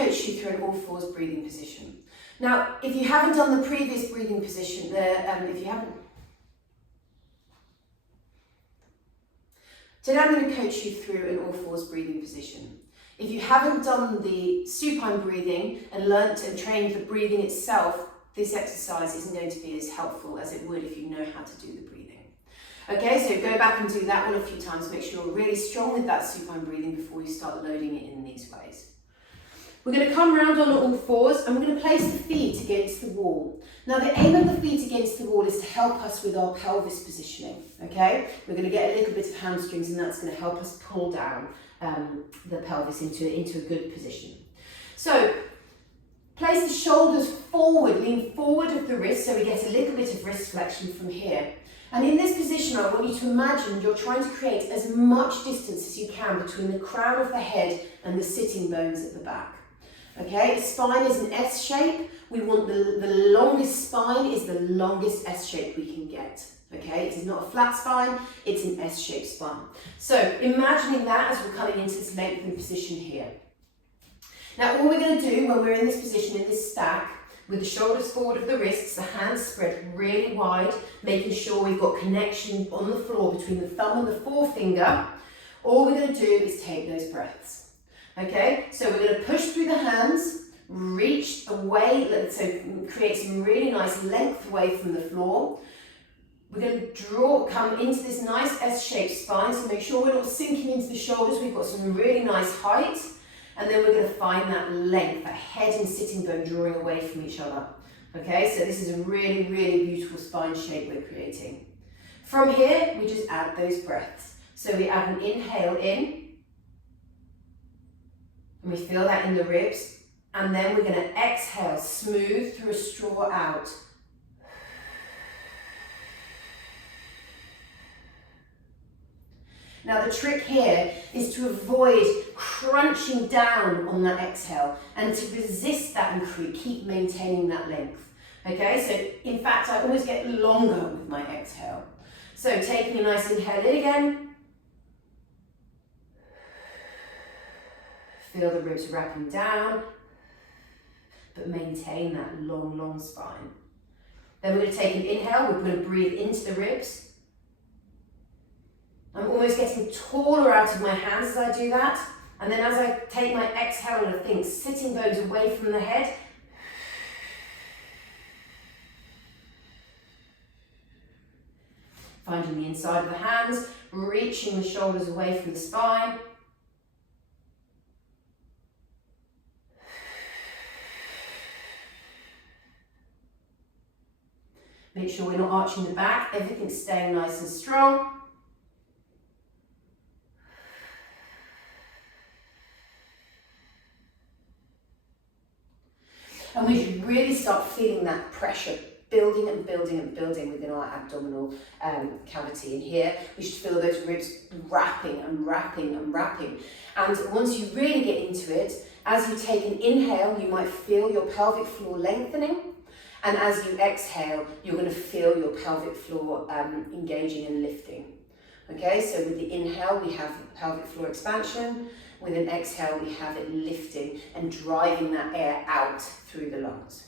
coach you through an all fours breathing position. Now, if you haven't done the previous breathing position, today I'm going to coach you through an all fours breathing position. If you haven't done the supine breathing and learnt and trained the breathing itself, this exercise isn't going to be as helpful as it would if you know how to do the breathing. Okay, so go back and do that one a few times. Make sure you're really strong with that supine breathing before you start loading it in these ways. We're going to come round on all fours and we're going to place the feet against the wall. Now the aim of the feet against the wall is to help us with our pelvis positioning, okay? We're going to get a little bit of hamstrings and that's going to help us pull down the pelvis into a good position. So place the shoulders forward, lean forward of the wrist so we get a little bit of wrist flexion from here. And in this position, I want you to imagine you're trying to create as much distance as you can between the crown of the head and the sitting bones at the back. Okay, the spine is an S shape. We want the longest spine is the longest S shape we can get. Okay, it is not a flat spine, it's an S-shaped spine. So imagining that as we're coming into this lengthened position here. Now all we're going to do when we're in this position, in this stack, with the shoulders forward of the wrists, the hands spread really wide, making sure we've got connection on the floor between the thumb and the forefinger, all we're going to do is take those breaths. Okay, so we're going to push through the hands, reach away, so create some really nice length away from the floor. We're going to come into this nice S-shaped spine, so make sure we're not sinking into the shoulders, we've got some really nice height, and then we're going to find that length, that head and sitting bone drawing away from each other. Okay, so this is a really, really beautiful spine shape we're creating. From here, we just add those breaths. So we add an inhale in, and we feel that in the ribs, and then we're going to exhale, smooth through a straw out. Now the trick here is to avoid crunching down on that exhale and to resist that and keep maintaining that length. Okay, so in fact I always get longer with my exhale. So taking a nice inhale in again. Feel the ribs wrapping down, but maintain that long, long spine. Then we're going to take an inhale, we're going to breathe into the ribs. I'm almost getting taller out of my hands as I do that. And then as I take my exhale and I think sitting bones away from the head. Finding the inside of the hands, reaching the shoulders away from the spine. Make sure we're not arching the back, everything's staying nice and strong. And we should really start feeling that pressure building and building and building within our abdominal cavity in here. We should feel those ribs wrapping and wrapping and wrapping. And once you really get into it, as you take an inhale, you might feel your pelvic floor lengthening. And as you exhale, you're going to feel your pelvic floor engaging and lifting. Okay, so with the inhale, we have pelvic floor expansion. With an exhale, we have it lifting and driving that air out through the lungs.